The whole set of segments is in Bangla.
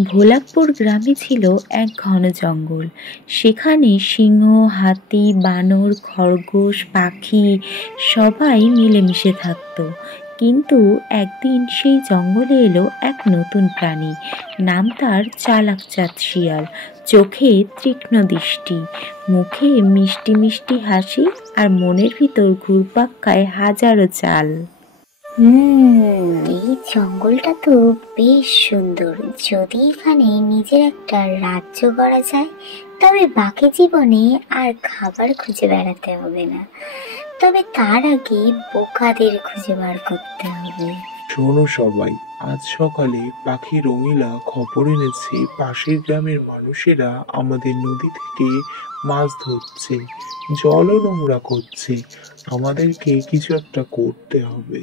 ভোলাকপুর গ্রামে ছিল এক ঘন জঙ্গল। সেখানে সিংহ, হাতি, বানর, খরগোশ, পাখি সবাই মিলেমিশে থাকত। কিন্তু একদিন সেই জঙ্গলে এলো এক নতুন প্রাণী। নাম তার চালাক চাঁদ শিয়াল। চোখে তীক্ষ্ণ দৃষ্টি, মুখে মিষ্টি মিষ্টি হাসি, আর মনের ভিতর ঘুরপাক খায় হাজারো চাল। এই জঙ্গলটা তো বেশ সুন্দর। যদি এখানে নিজের একটা রাজ্য করা যায়, তবে বাকি জীবনে আর খাবার খুঁজে বেড়াতে হবে না। তবে তার আগে বোকাদের খুঁজে বার করতে হবে। শোনো সবাই, আজ সকালে পাখি রঙিলা খবর এনেছে পাশের গ্রামের মানুষেরা আমাদের নদী থেকে মাছ ধরছে, জলও নোংরা করছে। আমাদেরকে কিছু একটা করতে হবে।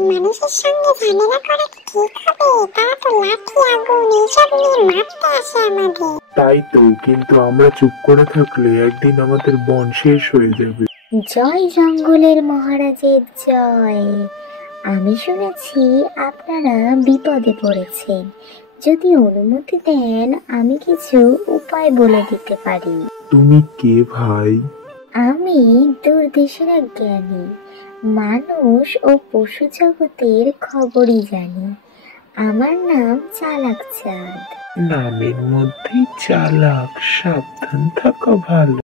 মানুষের সঙ্গে ঝামেলা করা কি ঠিক হবে? তারা তো লাঠি, আগুন এইসব নিয়ে মারতে আসে আমাদের। তাই তো, কিন্তু আমরা চুপ করে থাকলে একদিন আমাদের বন শেষ হয়ে যাবে। জয় জঙ্গলের মহারাজের জয়। আমি শুনেছি আপনারা বিপদে পড়েছেন। যদি অনুমতি দেন, আমি কিছু উপায় বলে দিতে পারি। তুমি কে ভাই? আমি দূরদেশের এক জ্ঞানী, মানুষ ও পশু জগতের খবরই জানি। আমার নাম চালাক চাঁদ। নামের মধ্যেই চালাক, সাবধান থাকা ভালো।